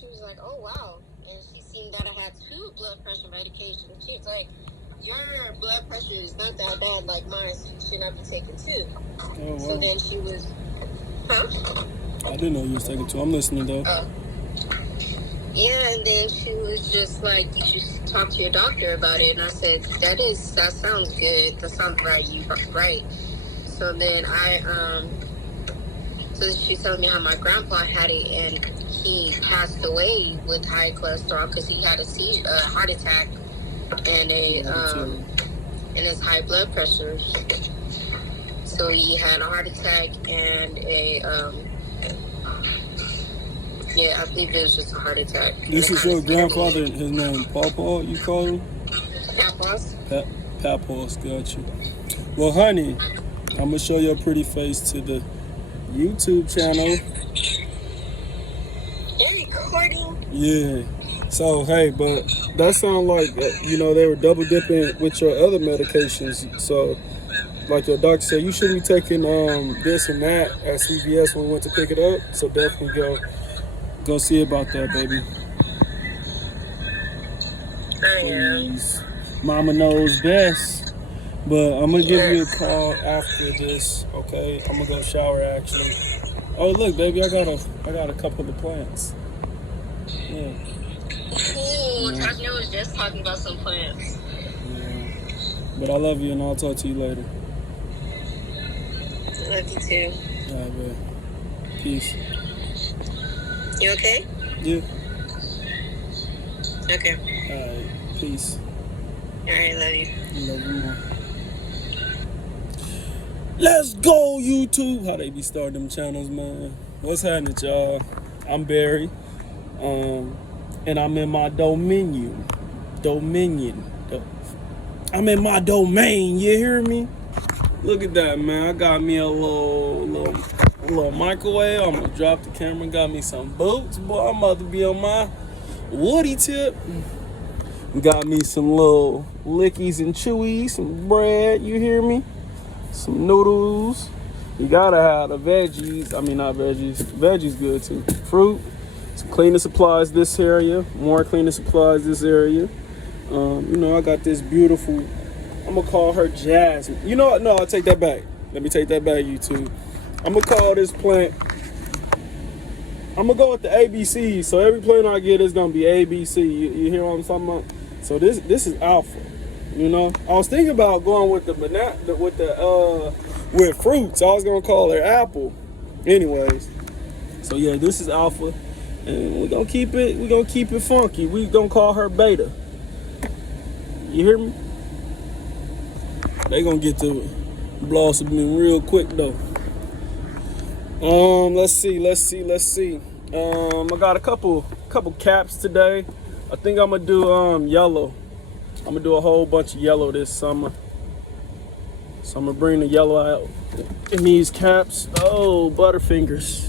she was like, oh, wow. And she seen that I had 2 blood pressure medications. She was like, your blood pressure is not that bad like mine, so you should not be taking 2. Oh, wow. So then she was, huh? I didn't know you was taking 2. I'm listening, though. Yeah, and then she was just like, you should talk to your doctor about it. And I said, that sounds good. That sounds right. You right. So then so she's telling me how my grandpa had it, and he passed away with high cholesterol because he had a heart attack and and his high blood pressure. So he had a heart attack and I believe it was just a heart attack. This is your grandfather, his name Papaw, you call him? Papaws? Papaws, got you. Well, honey, I'm going to show your pretty face to the YouTube channel. You're recording? Yeah. So, hey, but that sound like, they were double dipping with your other medications. So, like your doctor said, you shouldn't be taking this and that at CVS when we went to pick it up. So definitely go see about that, baby. Please. Mama knows best. But I'm gonna give you a call after this, okay? I'm gonna go shower actually. Oh look, baby, I got a couple of plants. Yeah. Cool. Tanya was just talking about some plants. Yeah. But I love you and I'll talk to you later. I love you too. Alright, babe. Peace. You okay? Yeah. Okay. Alright, peace. Alright, love you. I love you more. Let's go, YouTube. How they be starting them channels, man. What's happening, y'all? I'm Barry. And I'm in my dominion. I'm in my domain, you hear me? Look at that, man. I got me a little microwave. I'm gonna drop the camera. Got me some boots, boy. I'm about to be on my woody tip. Got me some little lickies and chewies, some bread, you hear me? Some noodles. You gotta have the veggies. I mean, not veggies. Veggies good too. Fruit. Some cleaning supplies this area. More cleaning supplies this area. I got this beautiful, I'm gonna call her Jasmine. You know what? No, I'll take that back. Let me take that back, YouTube. I'm gonna call this plant, I'm gonna go with the ABC. So every plant I get is gonna be ABC. You hear what I'm talking about? So this is alpha. I was thinking about going with the banana, with fruits. I was gonna call her apple. Anyways, so yeah, this is alpha, and we're gonna keep it funky. We gonna call her beta. You hear me? They gonna get to blossoming real quick though. Let's see. I got a couple caps today. I think I'm gonna do yellow. I'm gonna do a whole bunch of yellow this summer. So I'm gonna bring the yellow out in these caps. Oh, Butterfingers.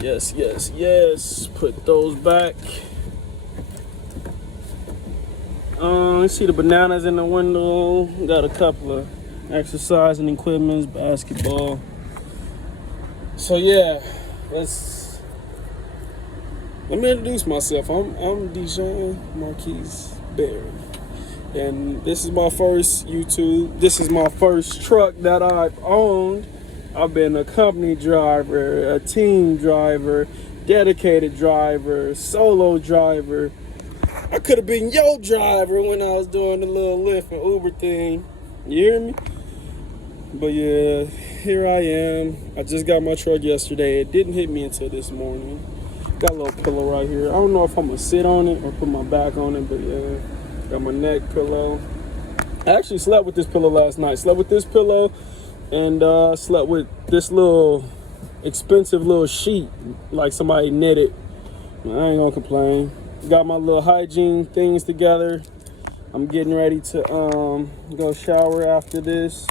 Yes. Put those back. You see the bananas in the window. Got a couple of exercising equipments, basketball. So yeah, let me introduce myself. I'm Determinedijon Marquise Barry, and this is my first YouTube. This is my first truck that I've owned. I've been a company driver, a team driver, dedicated driver, solo driver. I could have been your driver when I was doing the little Lyft and Uber thing. You hear me? But yeah, here I am. I just got my truck yesterday. It didn't hit me until this morning. Got a little pillow right here. I don't know if I'm gonna sit on it or put my back on it, but yeah, got my neck pillow. I actually slept with this pillow last night. Slept with this pillow and slept with this little expensive little sheet like somebody knitted. I ain't gonna complain. Got my little hygiene things together. I'm getting ready to go shower after this.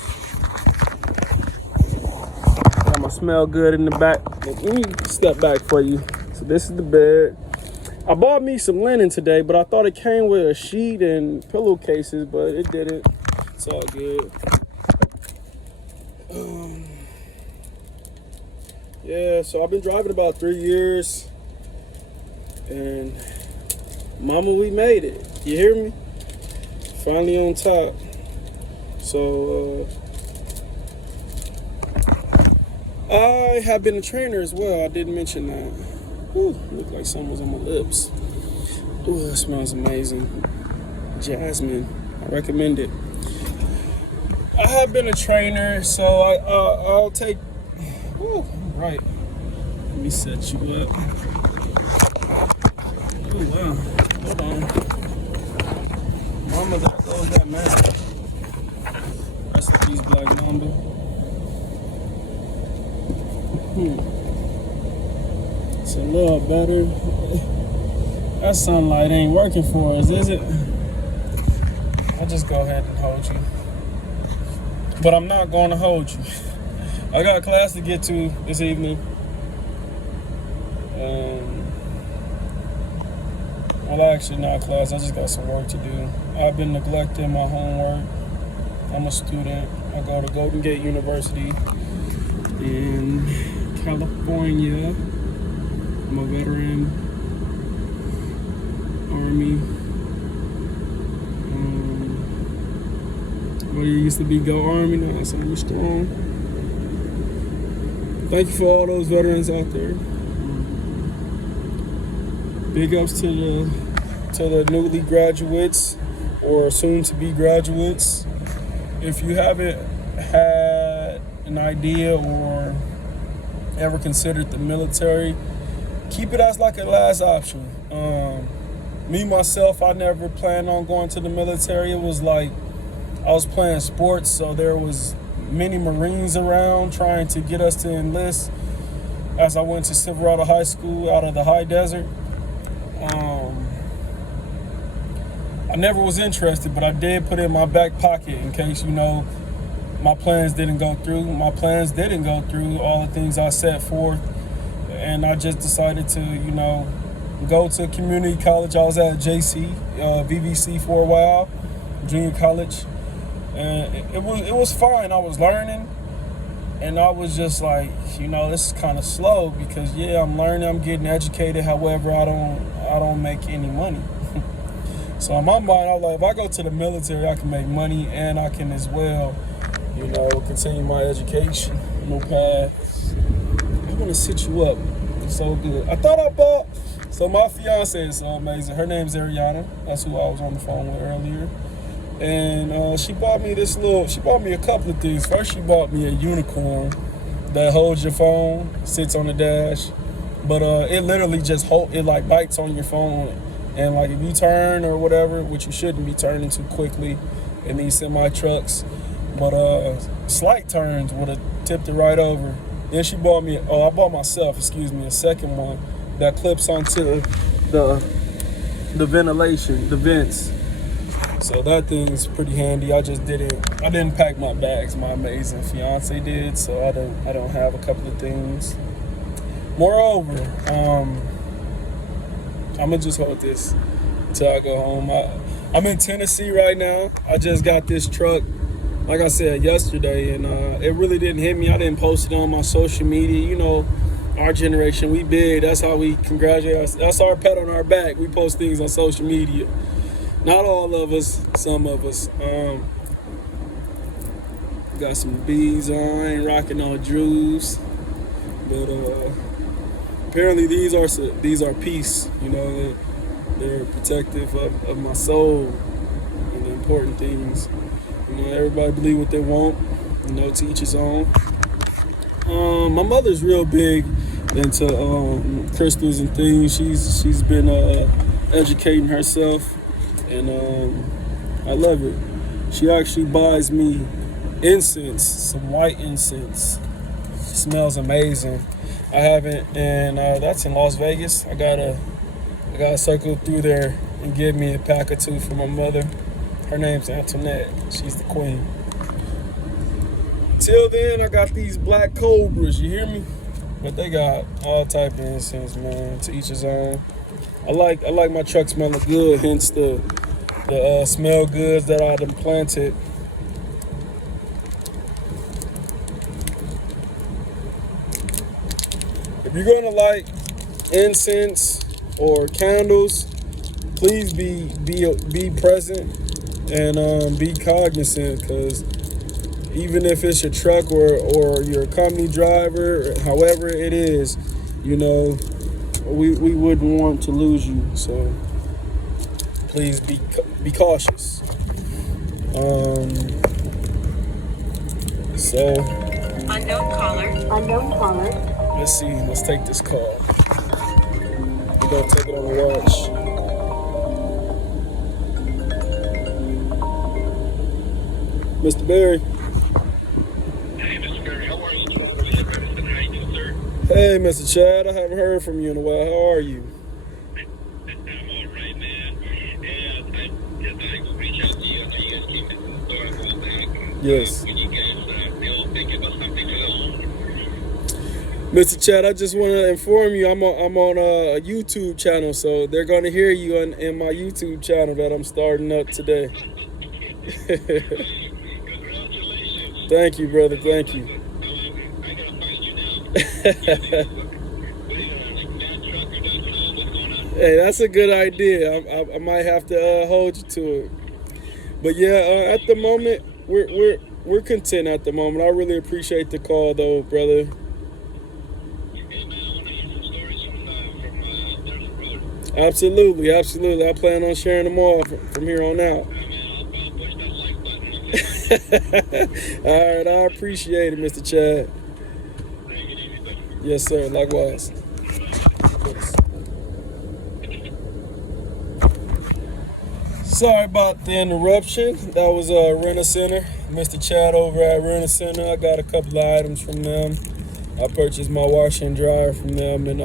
Got my smell good in the back. Let me step back for you. So this is the bed. I bought me some linen today, but I thought it came with a sheet and pillowcases, but it didn't. It's all good. Yeah, so I've been driving about 3 years. And mama, we made it. You hear me? Finally on top. So I have been a trainer as well. I didn't mention that. Whew, looked like something was on my lips. Ooh, that smells amazing. Jasmine. I recommend it. I have been a trainer, so I'll take. Ooh, right. Let me set you up. Oh wow. Hold on. Mama, there goes that man. Rest in peace, Black Mamba. It's a little better. That sunlight ain't working for us, is it? I'll just go ahead and hold you. But I'm not going to hold you. I got a class to get to this evening. Well, actually not class. I just got some work to do. I've been neglecting my homework. I'm a student. I go to Golden Gate University in California. I'm a veteran, Army. But it used to be Go Army, now it's Army Strong. Thank you for all those veterans out there. Big ups to the newly graduates or soon to be graduates. If you haven't had an idea or ever considered the military, keep it as like a last option. Me myself, I never planned on going to the military. It was like I was playing sports, so there was many Marines around trying to get us to enlist as I went to Silverado High School out of the high desert. I never was interested, but I did put it in my back pocket in case, my plans didn't go through. My plans didn't go through, all the things I set forth. And I just decided to, go to community college. I was at JC, VVC for a while, junior college. And it was fine. I was learning. And I was just like, this is kind of slow because, I'm learning, I'm getting educated. However, I don't make any money. So in my mind, I was like, if I go to the military, I can make money and I can as well, continue my education. No path. I want to sit you up. It's so good. I thought I bought. So my fiance is so amazing. Her name's Ariana. That's who I was on the phone with earlier. And she bought me a couple of things. First, she bought me a unicorn that holds your phone, sits on the dash. But it literally just bites on your phone. And like if you turn or whatever, which you shouldn't be turning too quickly in these semi trucks, but slight turns would have tipped it right over. Then she bought me, I bought myself, a second one that clips onto the ventilation, the vents. So that thing's pretty handy. I didn't pack my bags. My amazing fiance did, so I don't have a couple of things. Moreover, I'm gonna just hold this until I go home. I'm in Tennessee right now. I just got this truck, like I said yesterday, and it really didn't hit me. I didn't post it on my social media. Our generation, we big. That's how we congratulate us. That's our pat on our back. We post things on social media. Not all of us, some of us. Got some bees on, ain't rocking no Drews, but apparently these are peace. They're protective of my soul and the important things. Everybody believe what they want. To each his own. My mother's real big into crystals and things. She's been educating herself, and I love it. She actually buys me incense, some white incense. It smells amazing. I haven't, and that's in Las Vegas. I gotta circle through there and give me a pack or two for my mother. Her name's Antoinette. She's the queen. Till then, I got these black cobras. You hear me? But they got all type of incense, man. To each his own. I like my truck smelling good. Hence the smell goods that I done planted. If you're gonna like incense, or candles, please be present and be cognizant, because even if it's your truck or your company driver, however it is, you know, we wouldn't want to lose you. So please be cautious. So Unknown caller. Unknown caller. let's see. Let's take this call. We're gonna take it on the watch. Mr. Barry. Hey, Mr. Barry, how are you? How you doing, sir? Hey, Mr. Chad. I haven't heard from you in a while. How are you? I'm all right, man. And I reach out to you. I know you guys keep it going a while back. Yes. When you guys still thinking about something to own? Mr. Chad, I just want to inform you, I'm on a YouTube channel, so they're going to hear you in my YouTube channel that I'm starting up today. Congratulations. Thank you, brother. Thank you. I gotta find you now. What are you gonna, like, mad trucker.com? What's going on? Hey, that's a good idea. I might have to hold you to it. But yeah, at the moment, we're content at the moment. I really appreciate the call, though, brother. Hey, man, I want to hear some stories from down the road. Absolutely. I plan on sharing them all from here on out. Man, I'll push that like button. All right, I appreciate it, Mr. Chad. Take it easy, buddy. Yes, sir. Likewise. Yes. Sorry about the interruption. That was Rent-A-Center. Mr. Chad over at Rent-A-Center. I got a couple of items from them. I purchased my washer and dryer from them, and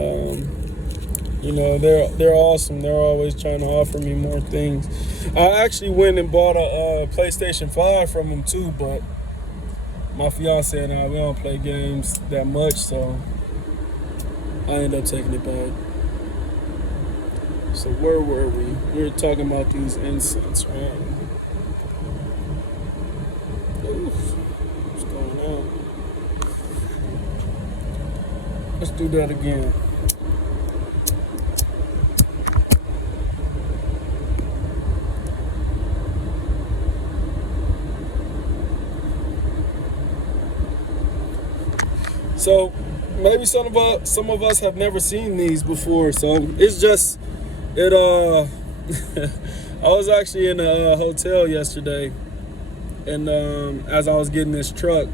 you know, they're awesome. They're always trying to offer me more things. I actually went and bought a PlayStation 5 from them too, but my fiance and I, we don't play games that much, so I ended up taking it back. So where were we? We were talking about these incense, right? Oof. What's going on? Let's do that again. So maybe some of us have never seen these before. So it's just it. I was actually in a hotel yesterday, and as I was getting this truck,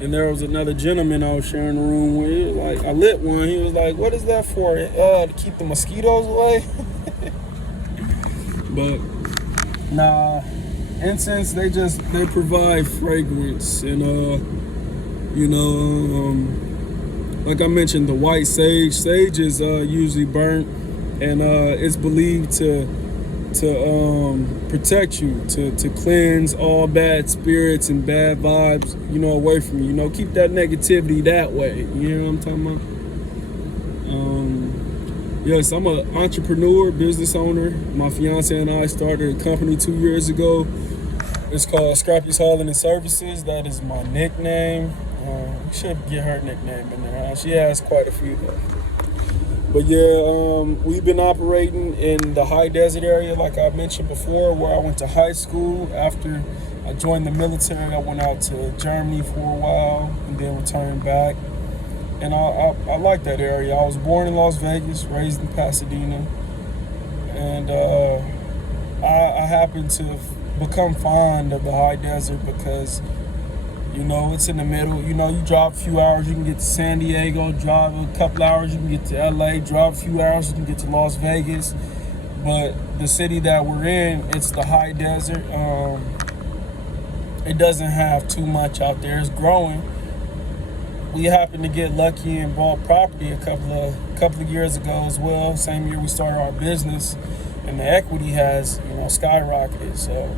and there was another gentleman I was sharing a room with. Like, I lit one. He was like, "What is that for?" To keep the mosquitoes away. But nah, incense, they provide fragrance, and you know, like I mentioned, the white sage. Sage is usually burnt, and it's believed to protect you, to cleanse all bad spirits and bad vibes, you know, away from you. You know, keep that negativity that way. You know what I'm talking about? Yes, I'm an entrepreneur, business owner. My fiance and I started a company 2 years ago. It's called Scrappy's Hauling and Services. That is my nickname. We should get her nickname in there. She has quite a few though. But yeah, we've been operating in the high desert area, like I mentioned before, where I went to high school. After I joined the military, I went out to Germany for a while and then returned back. And I like that area. I was born in Las Vegas, raised in Pasadena, and I happened to become fond of the high desert because, you know, it's in the middle. You know, you drive a few hours, you can get to San Diego. Drive a couple hours, you can get to LA. Drive a few hours, you can get to Las Vegas. But the city that we're in, it's the high desert. It doesn't have too much out there. It's growing. We happened to get lucky and bought property a couple of years ago as well. Same year we started our business, and the equity has, you know, skyrocketed. So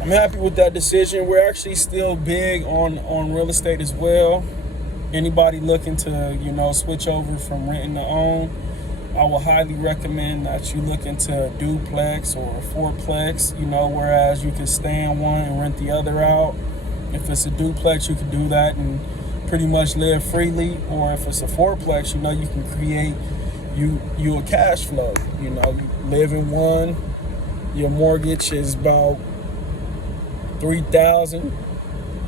I'm happy with that decision. We're actually still big on real estate as well. Anybody looking to, you know, switch over from renting to own, I will highly recommend that you look into a duplex or a fourplex, you know, whereas you can stay in one and rent the other out. If it's a duplex, you can do that and pretty much live freely. Or if it's a fourplex, you know, you can create you a cash flow. You know, you live in one. Your mortgage is about $3,000.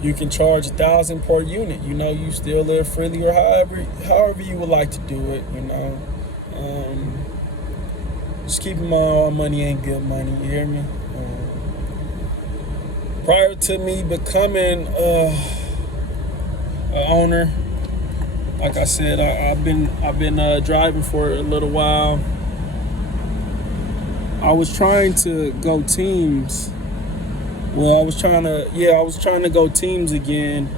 You can charge $1,000 per unit. You know, you still live freely, or however you would like to do it. You know, just keep in mind, all money ain't good money. You hear me? Prior to me becoming an owner, like I said, I've been driving for a little while. I was trying to go teams. Well, I was trying to go teams again,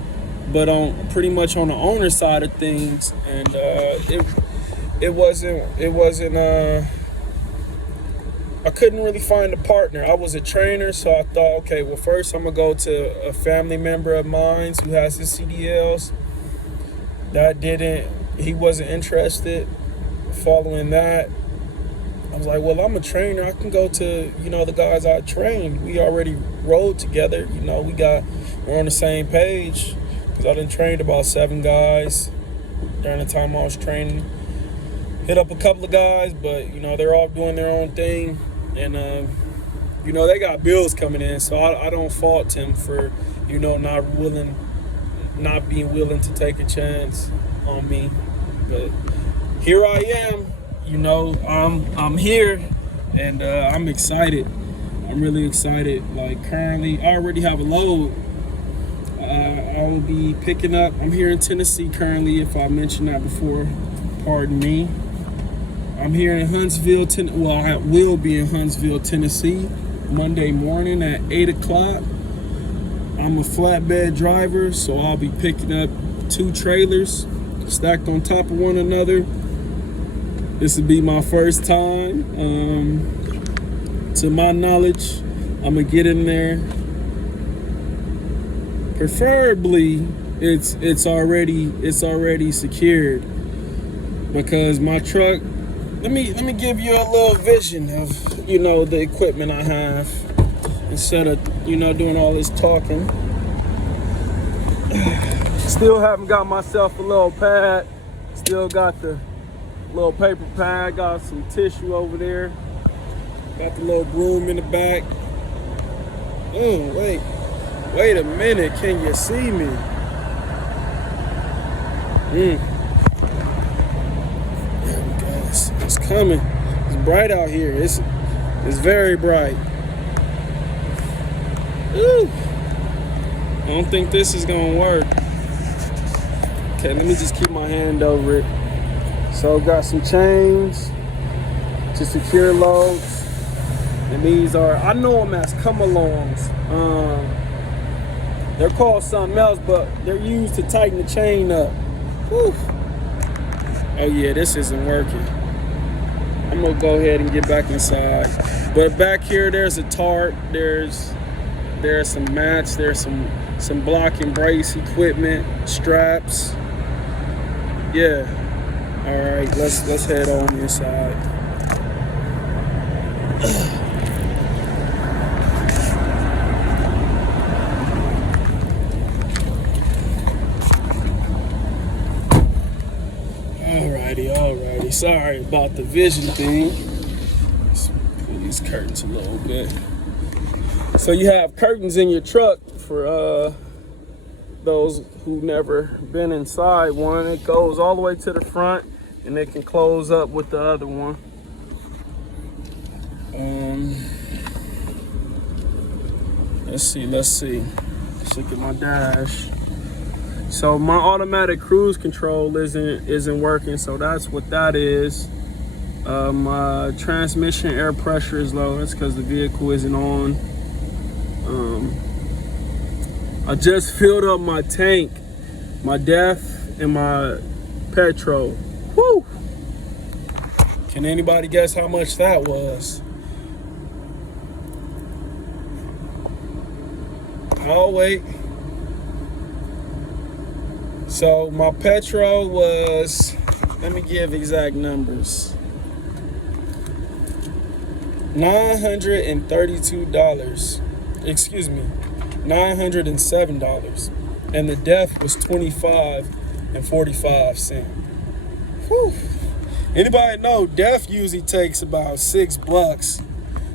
but pretty much on the owner side of things, and it wasn't. I couldn't really find a partner. I was a trainer, so I thought, okay, well, first I'm gonna go to a family member of mine who has his CDLs. He wasn't interested. Following that, I was like, well, I'm a trainer. I can go to, the guys I trained. We already rode together. We're on the same page, because I done trained about 7 guys during the time I was training. Hit up a couple of guys, but, they're all doing their own thing. And, they got bills coming in, so I don't fault him for, not being willing to take a chance on me. But here I am. I'm here, and I'm excited. I'm really excited. Like, currently, I already have a load. I will be picking up. I'm here in Tennessee currently, if I mentioned that before. Pardon me. I'm here in Huntsville, I will be in Huntsville, Tennessee, Monday morning at 8 o'clock. I'm a flatbed driver, so I'll be picking up 2 trailers stacked on top of one another. This will be my first time. To my knowledge, I'm gonna get in there. Preferably, it's already secured, because my truck. Let me give you a little vision of the equipment I have, instead of doing all this talking. Still haven't got myself a little pad. Still got the little paper pad. Got some tissue over there. Got the little broom in the back. Wait a minute. Can you see me? It's coming. It's bright out here. It's very bright. Ooh. I don't think this is gonna work. Okay, let me just keep my hand over it. So got some chains to secure loads. And these are, I know them as come-alongs. They're called something else, but they're used to tighten the chain up. Whew. Oh yeah, this isn't working. I'm gonna go ahead and get back inside. But back here, there's a tarp. There's some mats. There's some block and brace equipment, straps. Yeah. All right, let's head on inside. Alrighty. Sorry about the vision thing. Let's pull these curtains a little bit. So you have curtains in your truck for those who've never been inside one. It goes all the way to the front, and it can close up with the other one. Let's see. Let's look at my dash. So my automatic cruise control isn't working, so that's what that is. My transmission air pressure is low. That's because the vehicle isn't on. I just filled up my tank, my DEF, and my petrol. Woo! Can anybody guess how much that was? I'll wait. So my petrol was, let me give exact numbers. $932. Excuse me, $907. And the DEF was $25.45. Whew. Anybody know DEF usually takes about $6.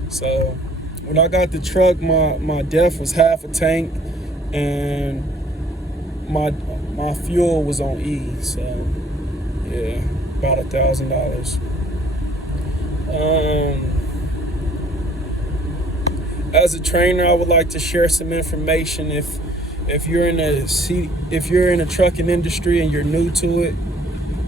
So when I got the truck, my DEF was half a tank, and my fuel was on E. So yeah, about $1,000. As a trainer, I would like to share some information. If you're in a trucking industry and you're new to it,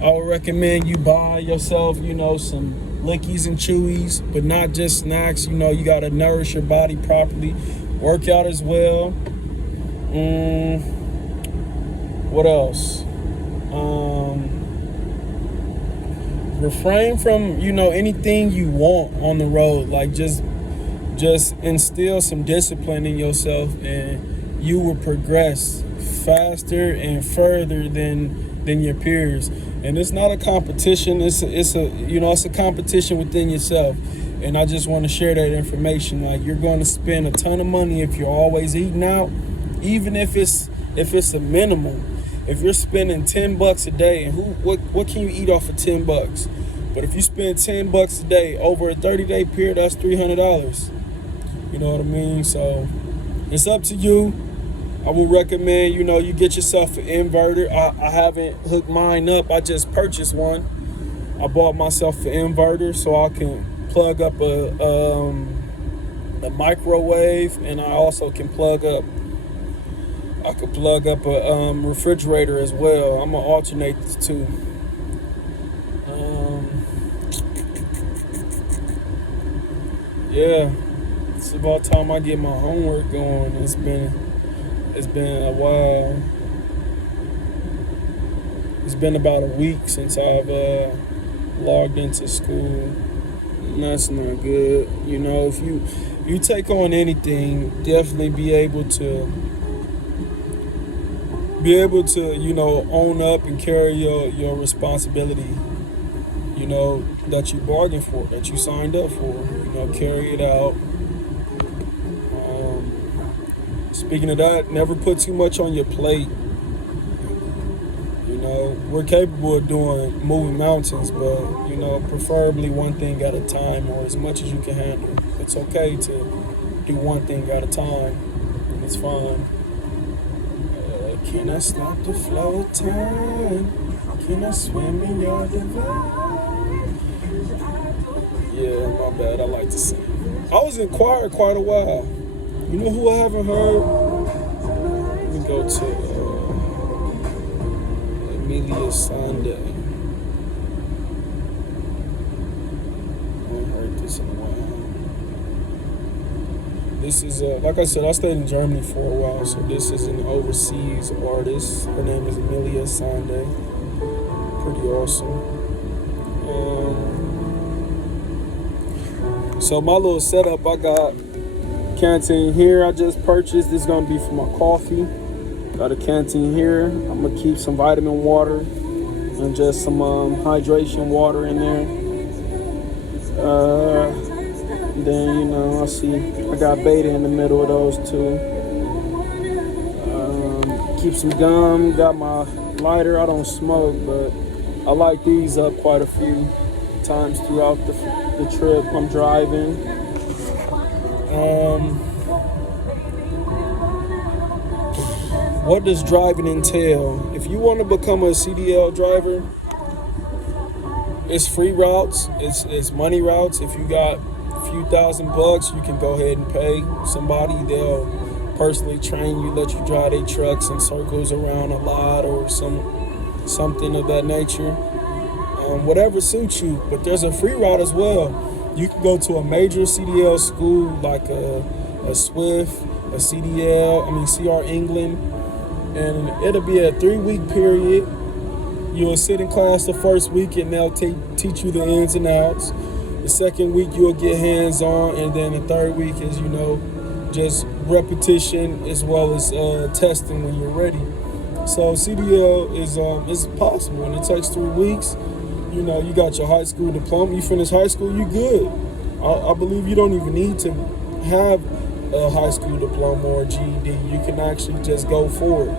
I would recommend you buy yourself, some lickies and chewies, but not just snacks. You gotta nourish your body properly. Work out as well. What else? Refrain from anything you want on the road. Like just instill some discipline in yourself, and you will progress faster and further than your peers. And it's not a competition. It's a competition within yourself. And I just want to share that information. Like, you're going to spend a ton of money if you're always eating out, even if it's a minimum. If you're spending $10 a day, and what can you eat off of $10? But if you spend $10 a day over a 30-day period, that's $300. You know what I mean? So it's up to you. I would recommend, you get yourself an inverter. I haven't hooked mine up. I just purchased one. I bought myself an inverter so I can plug up a microwave, and I also can plug up a refrigerator as well. I'm gonna alternate the two. Yeah, it's about time I get my homework going. It's been a while. It's been about a week since I've logged into school. And that's not good. If you take on anything, definitely be able to own up and carry your responsibility, that you bargained for, that you signed up for. Carry it out. Speaking of that, never put too much on your plate. We're capable of moving mountains, but, preferably one thing at a time, or as much as you can handle. It's okay to do one thing at a time. It's fine. Can I stop the flow of time? Can I swim in your divine? Yeah, my bad. I like to sing. I was in choir quite a while. You know who I haven't heard? Let me go to Amelia Sunday. I haven't heard this in a while. This is, like I said, I stayed in Germany for a while, so this is an overseas artist. Her name is Amelia Sunday. Pretty awesome. So my little setup, I got canteen here I just purchased. This is gonna be for my coffee. Got a canteen here. I'm gonna keep some vitamin water and just some hydration water in there. Then I see I got beta in the middle of those two. Keep some gum. Got my lighter. I don't smoke, but I light these up quite a few times throughout the trip I'm driving. What does driving entail? If you want to become a CDL driver, it's free routes, it's money routes. If you got a few $1,000, you can go ahead and pay somebody. They'll personally train you, let you drive their trucks in circles around a lot or something of that nature. Whatever suits you, but there's a free route as well. You can go to a major CDL school like a Swift, a CR England, and it'll be a 3-week period. You'll sit in class the first week and they'll teach you the ins and outs. The second week you'll get hands-on, and then the third week is, just repetition as well as testing when you're ready. So CDL is possible, and it takes 3 weeks. You got your high school diploma. You finish high school, you good. I believe you don't even need to have a high school diploma or GED. You can actually just go for it.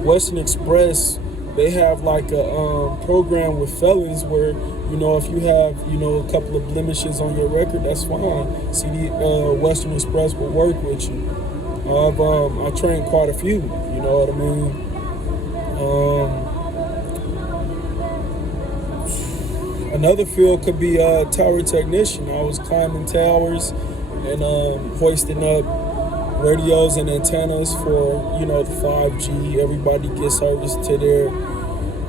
Western Express they have like a program with felons where, you know, if you have, you know, a couple of blemishes on your record, that's fine. CD Western Express will work with you. I trained quite a few, you know what I mean? Another field could be tower technician. I was climbing towers and hoisting up radios and antennas for, you know, the 5G. Everybody gets service to their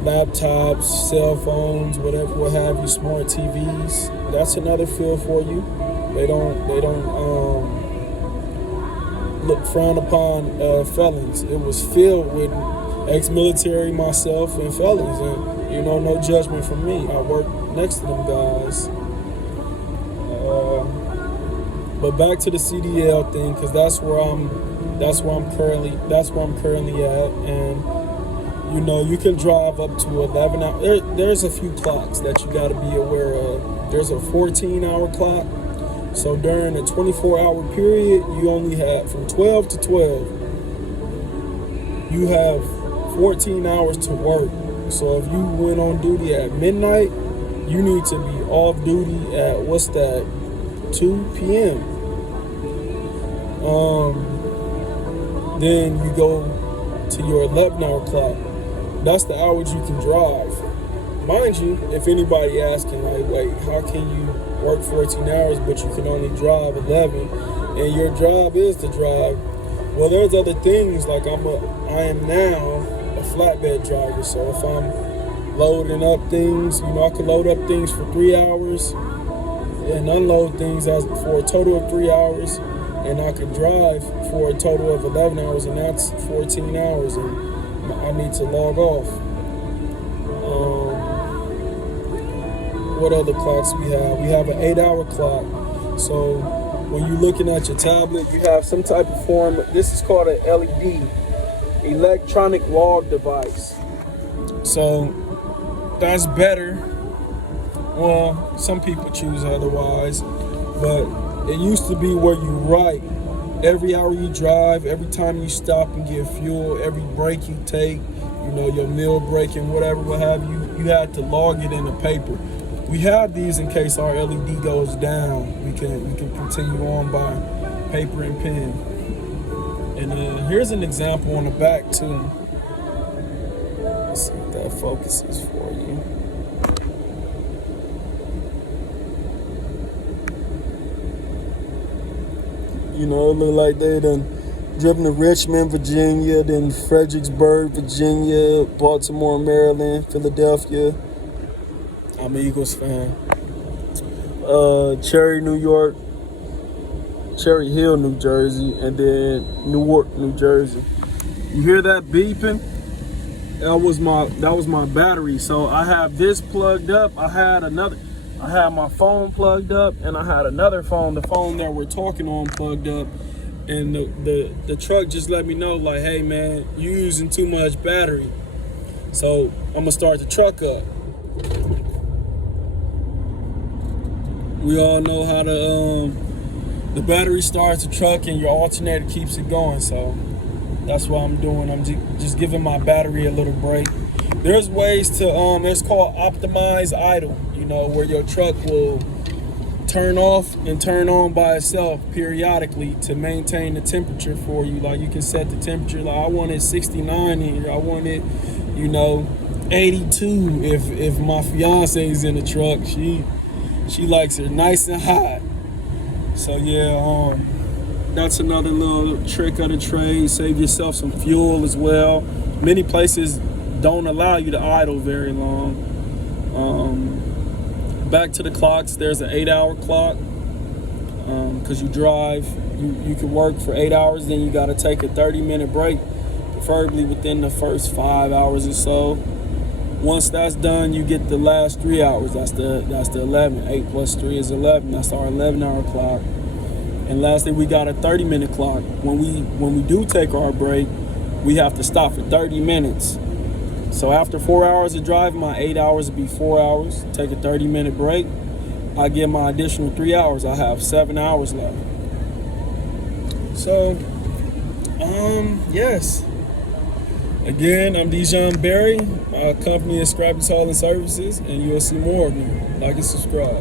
laptops, cell phones, whatever, what have you, smart TVs. That's another field for you. They don't look frown upon felons. It was filled with ex-military, myself, and felons, and you know, no judgment from me. I work next to them guys. But back to the CDL thing, because that's where I'm currently at, and you know, you can drive up to 11 hours. There's a few clocks that you got to be aware of. There's a 14-hour clock. So during a 24-hour period, you only have from 12 to 12. You have 14 hours to work. So if you went on duty at midnight, you need to be off duty at 2 p.m. Then you go to your 11-hour clock. That's the hours you can drive. Mind you, if anybody asking, like, wait, how can you work 14 hours but you can only drive 11 and your job is to drive? Well, there's other things, like I am now a flatbed driver, so if I'm loading up things, you know, I can load up things for 3 hours and unload things for a total of 3 hours, and I can drive for a total of 11 hours, and that's 14 hours, and I need to log off. What other clocks we have? We have an 8-hour clock. So when you're looking at your tablet, you have some type of form. This is called an LED, electronic log device. So that's better. Well, some people choose otherwise, but it used to be where you write every hour you drive, every time you stop and get fuel, every break you take, you know, your meal break and whatever, what have you, you had to log it in the paper. We have these in case our LED goes down. We can continue on by paper and pen. And here's an example on the back too. Let's see if that focuses for you. You know, it look like they done driven to Richmond, Virginia, then Fredericksburg, Virginia, Baltimore, Maryland, Philadelphia. I'm an Eagles fan. Cherry, New York, Cherry Hill, New Jersey, and then Newark, New Jersey. You hear that beeping? That was my battery. So I have this plugged up. I had my phone plugged up, and I had another phone, the phone that we're talking on, plugged up. And the truck just let me know, like, hey man, you using too much battery. So I'm gonna start the truck up. We all know how the battery starts the truck and your alternator keeps it going. So that's what I'm doing. I'm just giving my battery a little break. There's ways to, it's called optimize idle, you know, where your truck will turn off and turn on by itself periodically to maintain the temperature for you. Like, you can set the temperature, like I want it 69 here, I want it, you know, 82 if my fiance is in the truck. She likes it nice and hot. So yeah, that's another little trick of the trade. Save yourself some fuel as well. Many places don't allow you to idle very long. Back to the clocks, there's an 8-hour clock. Because you drive, you can work for 8 hours, then you got to take a 30-minute break, preferably within the first 5 hours or so. Once that's done, you get the last 3 hours. That's the 11. 8 plus 3 is 11. That's our 11-hour clock. And lastly, we got a 30-minute clock. When we do take our break, we have to stop for 30 minutes. So after 4 hours of driving, my 8 hours will be 4 hours. Take a 30-minute break. I get my additional 3 hours. I have 7 hours left. So, yes. Again, I'm Dejon Berry. My company is Scrappy Hauling Services, and you'll see more of me. Like and subscribe.